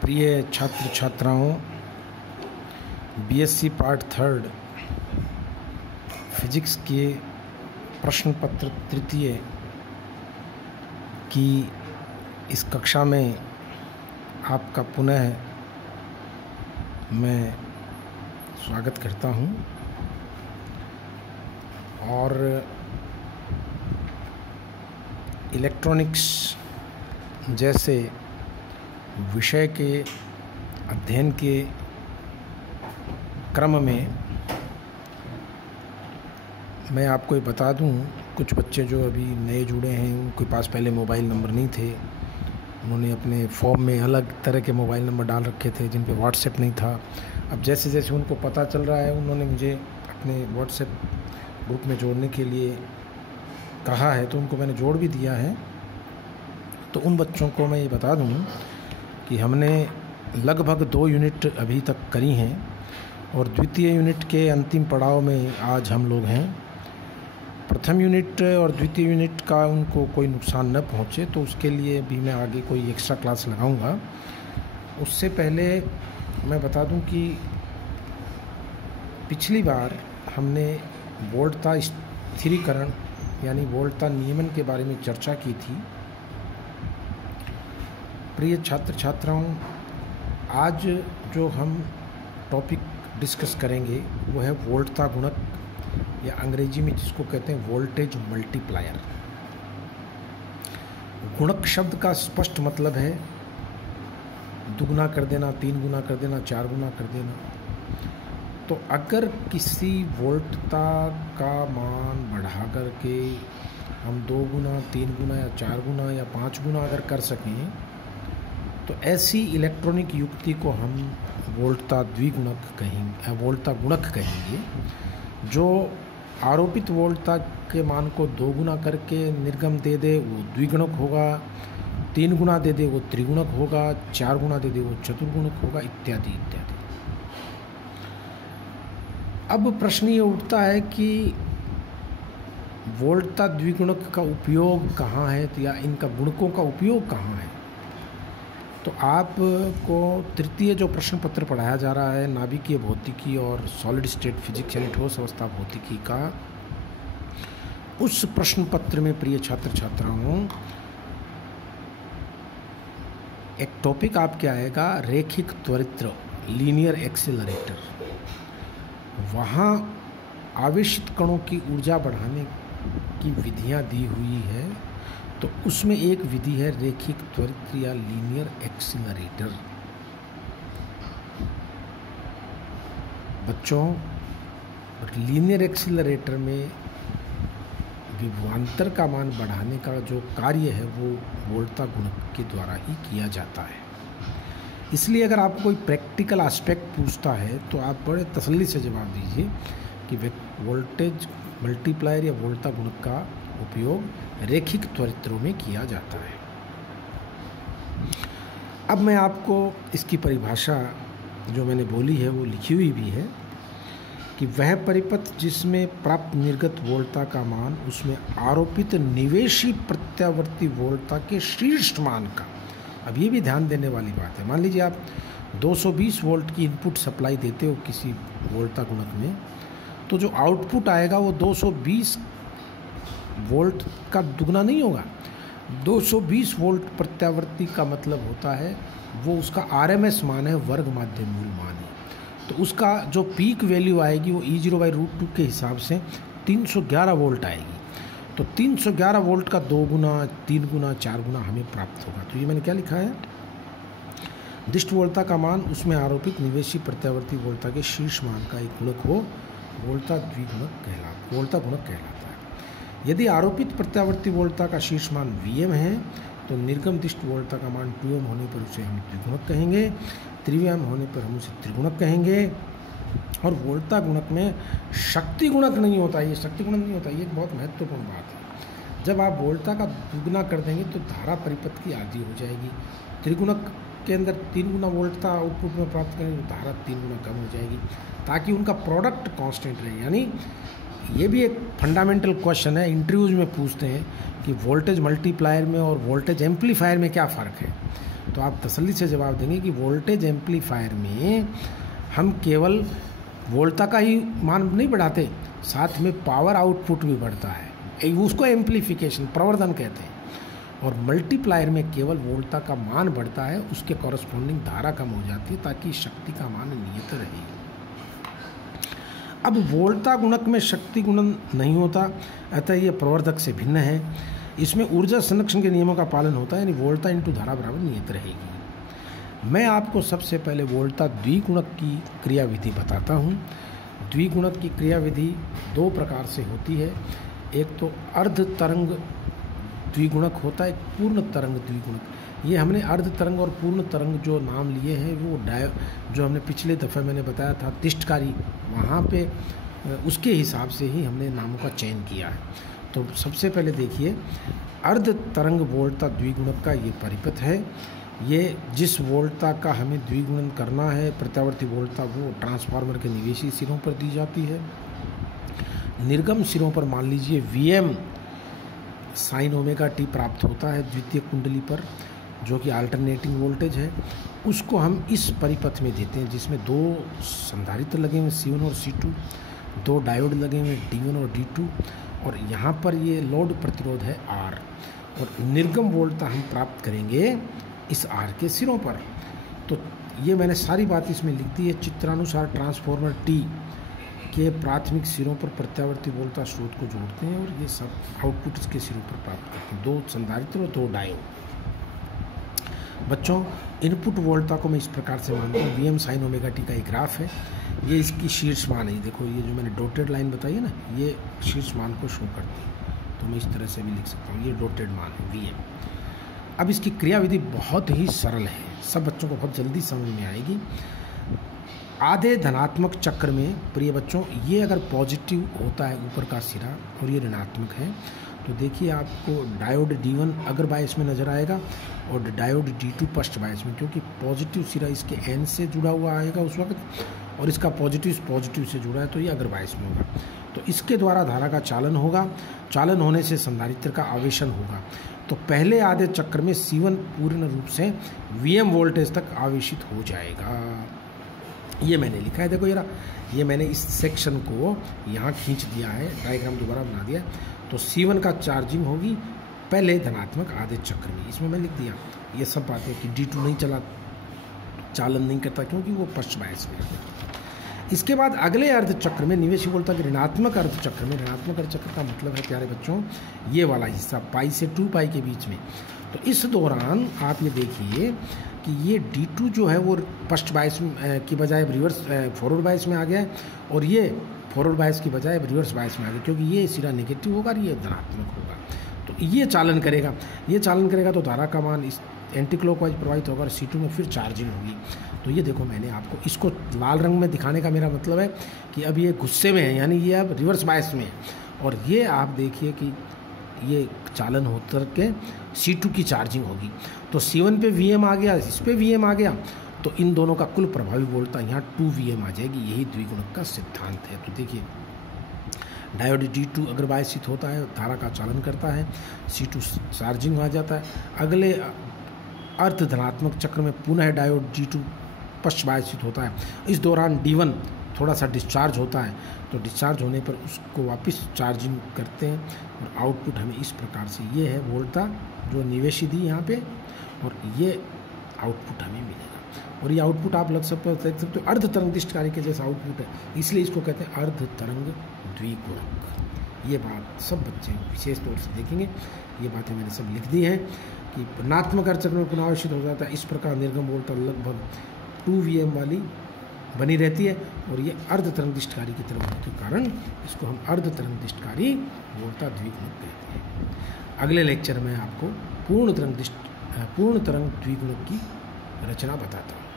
प्रिय छात्र छात्राओं, बीएससी पार्ट 3 फिजिक्स के प्रश्न पत्र तृतीय की इस कक्षा में आपका पुनः मैं स्वागत करता हूं और इलेक्ट्रॉनिक्स जैसे विषय के अध्ययन के क्रम में मैं आपको ये बता दूं, कुछ बच्चे जो अभी नए जुड़े हैं उनके पास पहले मोबाइल नंबर नहीं थे। उन्होंने अपने फॉर्म में अलग तरह के मोबाइल नंबर डाल रखे थे जिन पे व्हाट्सएप नहीं था। अब जैसे जैसे उनको पता चल रहा है, उन्होंने मुझे अपने व्हाट्सएप ग्रुप में जोड़ने के लिए कहा है, तो उनको मैंने जोड़ भी दिया है। तो उन बच्चों को मैं ये बता दूं कि हमने लगभग 2 यूनिट अभी तक करी हैं और द्वितीय यूनिट के अंतिम पड़ाव में आज हम लोग हैं। प्रथम यूनिट और द्वितीय यूनिट का उनको कोई नुकसान न पहुंचे, तो उसके लिए भी मैं आगे कोई एक्स्ट्रा क्लास लगाऊंगा। उससे पहले मैं बता दूं कि पिछली बार हमने वोल्टता स्थिरीकरण यानी वोल्टता नियमन के बारे में चर्चा की थी। प्रिय छात्र छात्राओं, आज जो हम टॉपिक डिस्कस करेंगे वो है वोल्टता गुणक, या अंग्रेजी में जिसको कहते हैं वोल्टेज मल्टीप्लायर। गुणक शब्द का स्पष्ट मतलब है दुगुना कर देना, 3 गुना कर देना, 4 गुना कर देना। तो अगर किसी वोल्टता का मान बढ़ा करके हम 2 गुना, 3 गुना या 4 गुना या 5 गुना अगर कर सकें, तो ऐसी इलेक्ट्रॉनिक युक्ति को हम वोल्टता द्विगुणक कहेंगे, वोल्टता गुणक कहेंगे। जो आरोपित वोल्टता के मान को 2 गुना करके निर्गम दे दे वो द्विगुणक होगा, 3 गुना दे दे वो त्रिगुणक होगा, 4 गुना दे दे वो चतुर्गुणक होगा, इत्यादि इत्यादि। अब प्रश्न ये उठता है कि वोल्टता द्विगुणक का उपयोग कहाँ है, या इनका गुणकों का उपयोग कहाँ है। तो आपको तृतीय जो प्रश्न पत्र पढ़ाया जा रहा है नाभिकीय भौतिकी और सॉलिड स्टेट फिजिक्स यानी ठोस अवस्था भौतिकी का, उस प्रश्न पत्र में प्रिय छात्र छात्राओं एक टॉपिक आपके आएगा रेखिक त्वरित्र, लीनियर एक्सेलरेटर। वहाँ आवेशित कणों की ऊर्जा बढ़ाने की विधियाँ दी हुई है, तो उसमें एक विधि है रेखिक त्वरित्र या लीनियर एक्सीलरेटर। बच्चों, लीनियर एक्सीलरेटर में विभवांतर का मान बढ़ाने का जो कार्य है वो वोल्टता गुणक के द्वारा ही किया जाता है। इसलिए अगर आपको कोई प्रैक्टिकल एस्पेक्ट पूछता है तो आप बड़े तसल्ली से जवाब दीजिए कि वोल्टेज मल्टीप्लायर या वोल्टता गुणक का उपयोग रेखिक त्वरित्रों में किया जाता है। अब मैं आपको इसकी परिभाषा जो मैंने बोली है वो लिखी हुई भी है कि वह परिपथ जिसमें प्राप्त निर्गत वोल्टता का मान उसमें आरोपित निवेशी प्रत्यावर्ती वोल्टता के शीर्ष मान का। अब ये भी ध्यान देने वाली बात है, मान लीजिए आप 220 वोल्ट की इनपुट सप्लाई देते हो किसी वोल्टता गुणक में, तो जो आउटपुट आएगा वो 220 वोल्ट का दुगना नहीं होगा। 220 वोल्ट प्रत्यावर्ती का मतलब होता है वो उसका आरएमएस मान है, वर्ग माध्य मूल मान है। तो उसका जो पीक वैल्यू आएगी वो E0/√2 के हिसाब से 311 वोल्ट आएगी। तो 311 वोल्ट का 2 गुना, 3 गुना, 4 गुना हमें प्राप्त होगा। तो ये मैंने क्या लिखा है, दिष्ट वोल्टता का मान उसमें आरोपित निवेशी प्रत्यावर्ती वोल्टता के शीर्ष मान का एक गुणक हो, वोल्टता गुणक कहलाता है। यदि आरोपित प्रत्यावर्ती वोल्टता का शीर्ष मान Vm है तो निर्गम दिष्ट वोल्टता का मान 2m होने पर उसे हम द्विगुणक कहेंगे, 3m होने पर हम उसे त्रिगुणक कहेंगे। और वोल्टता गुणक में शक्ति गुणक नहीं होता, ये शक्ति गुणक नहीं होता, ये एक बहुत महत्वपूर्ण बात है। जब आप वोल्टता का दुगुना कर देंगे तो धारा परिपथ की आधी हो जाएगी। त्रिगुणक के अंदर 3 गुना वोल्टता आउटपुट में प्राप्त करेंगे तो धारा 3 गुना कम हो जाएगी, ताकि उनका प्रोडक्ट कांस्टेंट रहे। यानी ये भी एक फंडामेंटल क्वेश्चन है, इंटरव्यूज में पूछते हैं कि वोल्टेज मल्टीप्लायर में और वोल्टेज एम्पलीफायर में क्या फ़र्क है। तो आप तसल्ली से जवाब देंगे कि वोल्टेज एम्पलीफायर में हम केवल वोल्टता का ही मान नहीं बढ़ाते, साथ में पावर आउटपुट भी बढ़ता है, उसको एम्पलीफिकेशन प्रवर्धन कहते हैं। और मल्टीप्लायर में केवल वोल्टता का मान बढ़ता है, उसके कॉरस्पॉन्डिंग धारा कम हो जाती है ताकि शक्ति का मान नियत रहे। अब वोल्टता गुणक में शक्ति गुणन नहीं होता, अतः यह प्रवर्धक से भिन्न है। इसमें ऊर्जा संरक्षण के नियमों का पालन होता है, यानी वोल्टता इंटू धारा बराबर नियत रहेगी। मैं आपको सबसे पहले वोल्टता द्विगुणक की क्रियाविधि बताता हूँ। द्विगुणक की क्रियाविधि दो प्रकार से होती है, एक तो अर्ध तरंग द्विगुणक होता है, एक पूर्ण तरंग द्विगुणक। ये हमने अर्ध तरंग और पूर्ण तरंग जो नाम लिए हैं वो जो हमने पिछले दफ़े मैंने बताया था तिष्ठकारी, वहाँ पे उसके हिसाब से ही हमने नामों का चयन किया है। तो सबसे पहले देखिए, अर्ध तरंग वोल्टता द्विगुणक का ये परिपथ है। ये जिस वोल्टता का हमें द्विगुणन करना है प्रत्यावर्ती वोल्टता, वो ट्रांसफार्मर के निवेशी सिरों पर दी जाती है। निर्गम सिरों पर मान लीजिए Vm साइन ओमेगा टी प्राप्त होता है द्वितीय कुंडली पर, जो कि अल्टरनेटिंग वोल्टेज है। उसको हम इस परिपथ में देते हैं जिसमें दो संधारित्र लगे हुए C1 और C2, दो डायोड लगे हुए D1 और D2, और यहाँ पर ये लोड प्रतिरोध है R, और निर्गम वोल्टता हम प्राप्त करेंगे इस R के सिरों पर। तो ये मैंने सारी बात इसमें लिख दी है। चित्रानुसार ट्रांसफार्मर T के प्राथमिक सिरों पर प्रत्यावर्ती वोल्टता स्रोत को जोड़ते हैं और ये सब आउटपुट इसके सिरों पर प्राप्त करते हैं, दो संधारित्र और दो डायोड। बच्चों, इनपुट वोल्टता को मैं इस प्रकार से मानता हूँ, Vm साइन ओमेगा टी का एक ग्राफ है, ये इसकी शीर्ष मान है। देखो ये जो मैंने डॉटेड लाइन बताई है ना, ये शीर्ष मान को शो करती है, तो मैं इस तरह से भी लिख सकता हूँ, ये डॉटेड मान है Vm। अब इसकी क्रियाविधि बहुत ही सरल है, सब बच्चों को बहुत जल्दी समझ में आएगी। आधे धनात्मक चक्र में प्रिय बच्चों, ये अगर पॉजिटिव होता है ऊपर का सिरा और ये ऋणात्मक है, तो देखिए आपको डायोड D1 अग्र बायस में नज़र आएगा और डायोड D2 पश्च बायस में, क्योंकि पॉजिटिव सिरा इसके N से जुड़ा हुआ आएगा उस वक्त, और इसका पॉजिटिव से जुड़ा है तो ये अग्र बायस में होगा। तो इसके द्वारा धारा का चालन होगा, चालन होने से संधारित्र का आवेशन होगा। तो पहले आधे चक्र में C1 पूर्ण रूप से Vm वोल्टेज तक आवेशित हो जाएगा। ये मैंने लिखा है, देखो यार, ये मैंने इस सेक्शन को यहाँ खींच दिया है, डायग्राम दोबारा बना दिया। तो C1 का चार्जिंग होगी पहले धनात्मक आधे चक्र में, इसमें मैं लिख दिया ये सब बातें कि D2 नहीं चालन नहीं करता क्योंकि वो पश्च बायस में है। इसके बाद अगले अर्ध चक्र में निवेशी वोल्टता के ऋणात्मक अर्ध चक्र में, ऋणात्मक अर्ध चक्र का मतलब है प्यारे बच्चों ये वाला हिस्सा पाई से 2 पाई के बीच में। तो इस दौरान आप ये देखिए कि ये D2 जो है वो फर्स्ट बायस की बजाय रिवर्स फॉरवर्ड बायस में आ गया है, और ये फॉरवर्ड बायस की बजाय रिवर्स बायस में आ गया, क्योंकि ये सिरा नेगेटिव होगा और ये धनात्मक होगा। तो ये चालन करेगा तो धारा का मान इस एंटी क्लॉकवाइज प्रवाहित होगा और C2 में फिर चार्जिंग होगी। तो ये देखो, मैंने आपको इसको लाल रंग में दिखाने का मेरा मतलब है कि अब ये गुस्से में है, यानी ये अब रिवर्स बायस में है, और ये आप देखिए कि ये चालन होकर के C2 की चार्जिंग होगी। तो C1 पे Vm आ गया, इस पे Vm आ गया, तो इन दोनों का कुल प्रभावी वोल्टता यहाँ 2 Vm आ जाएगी। यही द्विगुणक का सिद्धांत है। तो देखिए, डायोड D2 अगर बायसित होता है, धारा का चालन करता है, C2 चार्जिंग आ जाता है। अगले अर्ध धनात्मक चक्र में पुनः डायोड D2 पश्च बायसित होता है। इस दौरान D1 थोड़ा सा डिस्चार्ज होता है, तो डिस्चार्ज होने पर उसको वापस चार्जिंग करते हैं, और आउटपुट हमें इस प्रकार से ये है वोल्टता जो निवेशी दी यहाँ पे, और ये आउटपुट हमें मिलेगा। और ये आउटपुट आप देख सकते हो अर्ध तरंग दिष्टकारी के जैसा आउटपुट है, इसलिए इसको कहते हैं अर्ध तरंग द्विगुणक। ये बात सब बच्चे विशेष तौर से देखेंगे, ये बातें मैंने सब लिख दी हैं कि ऋणात्मक अर्ध चक्र में पुनरावेशित हो जाता है। इस प्रकार निर्गम वोल्टता लगभग 2 Vm वाली बनी रहती है, और ये अर्ध तरंग दिष्टकारी की तरफ होने के कारण इसको हम अर्ध तरंग दिष्टकारी वोल्टता द्विगुणक कहते हैं। अगले लेक्चर में आपको पूर्ण तरंग द्विगुणक की रचना बताता हूँ।